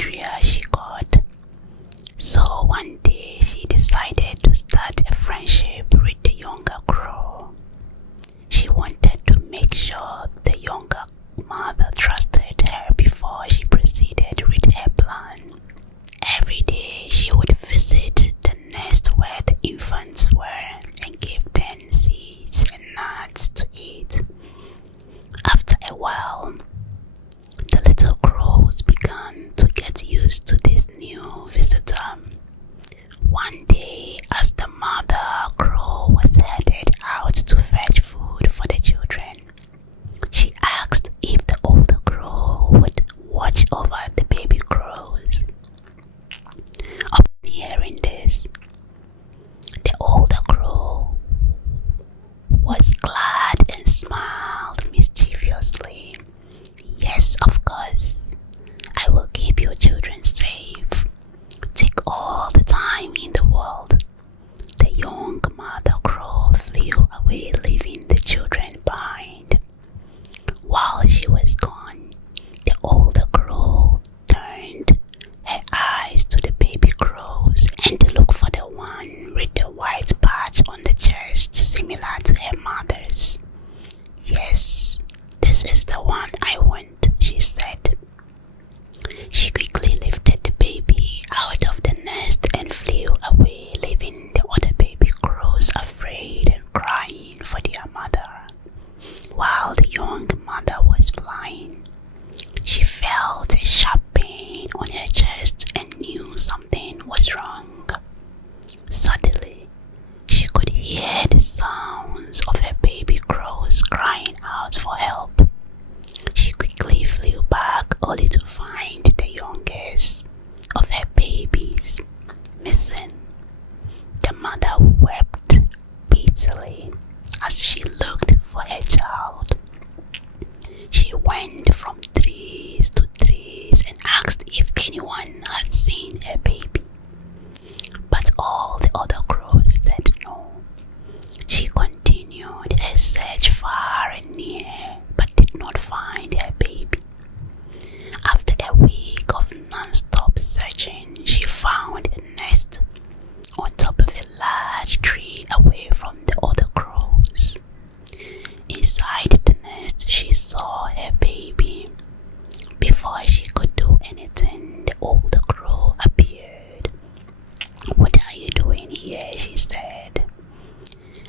angrier she got. So one day she decided to start a friendship with the younger crow. She wanted to make sure the younger mother trusted her before she proceeded with her plan. Every day she would visit the nest where the infants were and give them seeds and nuts to eat. After a while, the little crows began to get used to this new visitor. One day, as the mother crow was headed out to fetch food for the children, she asked if the older crow would watch over the baby crows. Upon hearing this, the older crow was glad and smiled mischievously. Yes, of course, I will keep your children safe. Take all the time in the world. The young mother crow flew away, leaving the children behind. While she was gone, the older crow turned her eyes to the baby crows and looked for the one with the white patch on the chest similar to her mother's. Yes, this is the one I want, she said. She quickly lifted the baby out of the nest and flew away, leaving the other baby crows afraid and crying for their mother. While the young mother was flying, she felt a sharp pain on her chest and knew something was wrong. Suddenly, she could hear the sounds of her baby crows crying out for help. She quickly flew back, only to find the youngest of her babies missing. The mother wept bitterly as she looked for her child. She went from trees to trees and asked if anyone had seen her baby, but all the other crows said no. She continued her search far and near, but did not find her baby. After a week of non-stop searching, she found a nest on top of a large tree away from the other crows. Inside the nest, she saw her baby. Before she could do anything, the older crow appeared. "What are you doing here?" she said.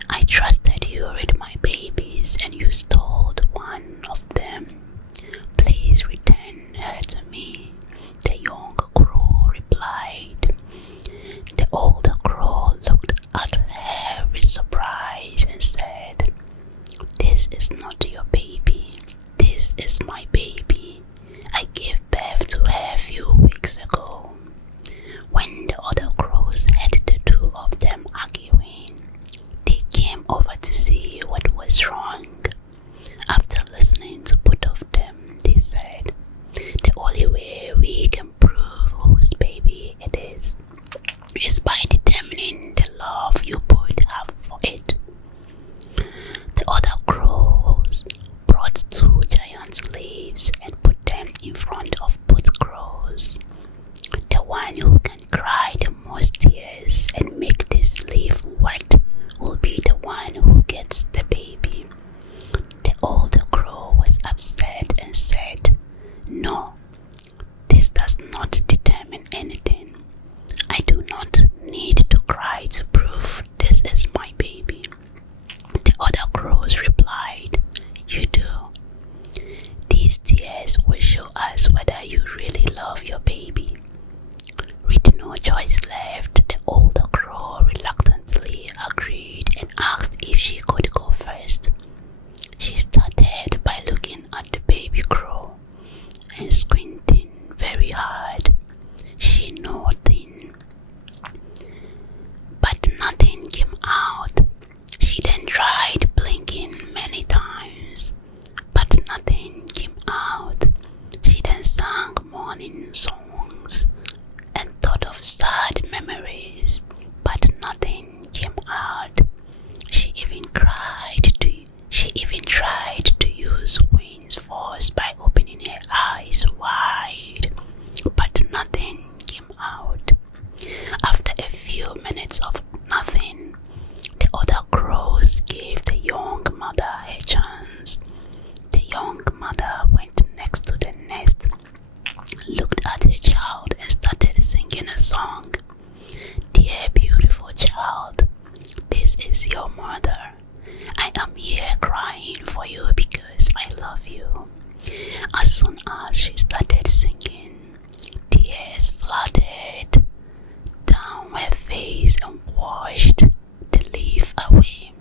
"I trusted you with my babies and you stole one of them. Please return her to me," the young crow replied. The older crow looked at her with surprise and said, "This is not your baby. This is my baby. I gave birth to her a few weeks ago." When the other crows heard the two of them arguing, they came over to see what was wrong. After listening to both of them, they said, "The only way we can prove whose baby it is by determining the love you both have for it." The other crows brought 2 giant leaves and put them in front of both crows. The one who can cry the most tears and make this leaf wet will be the one who gets the baby. The older crow was upset and said, "No, this does not determine anything. I do not need to cry to prove this is my baby." The other crows replied, "You do. These tears will show us whether you really love your baby." With no choice left, the older crow reluctantly agreed and asked if she could go first. She started by looking at the baby crow and squinting very hard. She nothing, but nothing came out. She then tried blinking many times, but nothing came out. She then sang morning songs and thought of sad memories crying for you because I love you. As soon as she started singing, tears flooded down her face and washed the leaf away.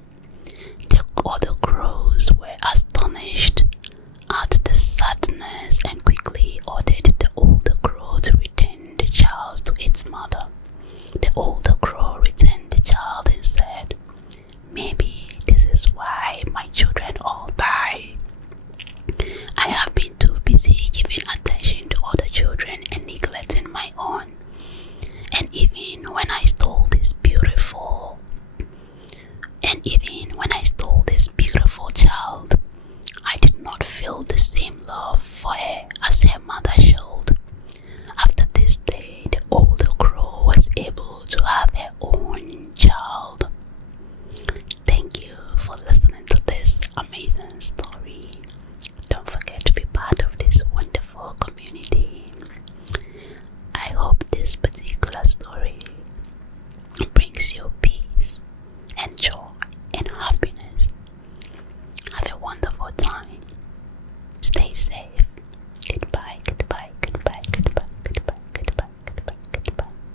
The other crows were astonished at the sadness and quickly ordered the older crow to return the child to its mother. The older crow returned the child and said, "Maybe this is why my children all die. I have been too busy giving attention to other children and neglecting my own. And even when I stole this beautiful child, I did not feel the same love for her as her mother showed." After this day, the older crow was able to have her own child. Thank you for listening to this amazing story. Don't forget to be part of this wonderful community.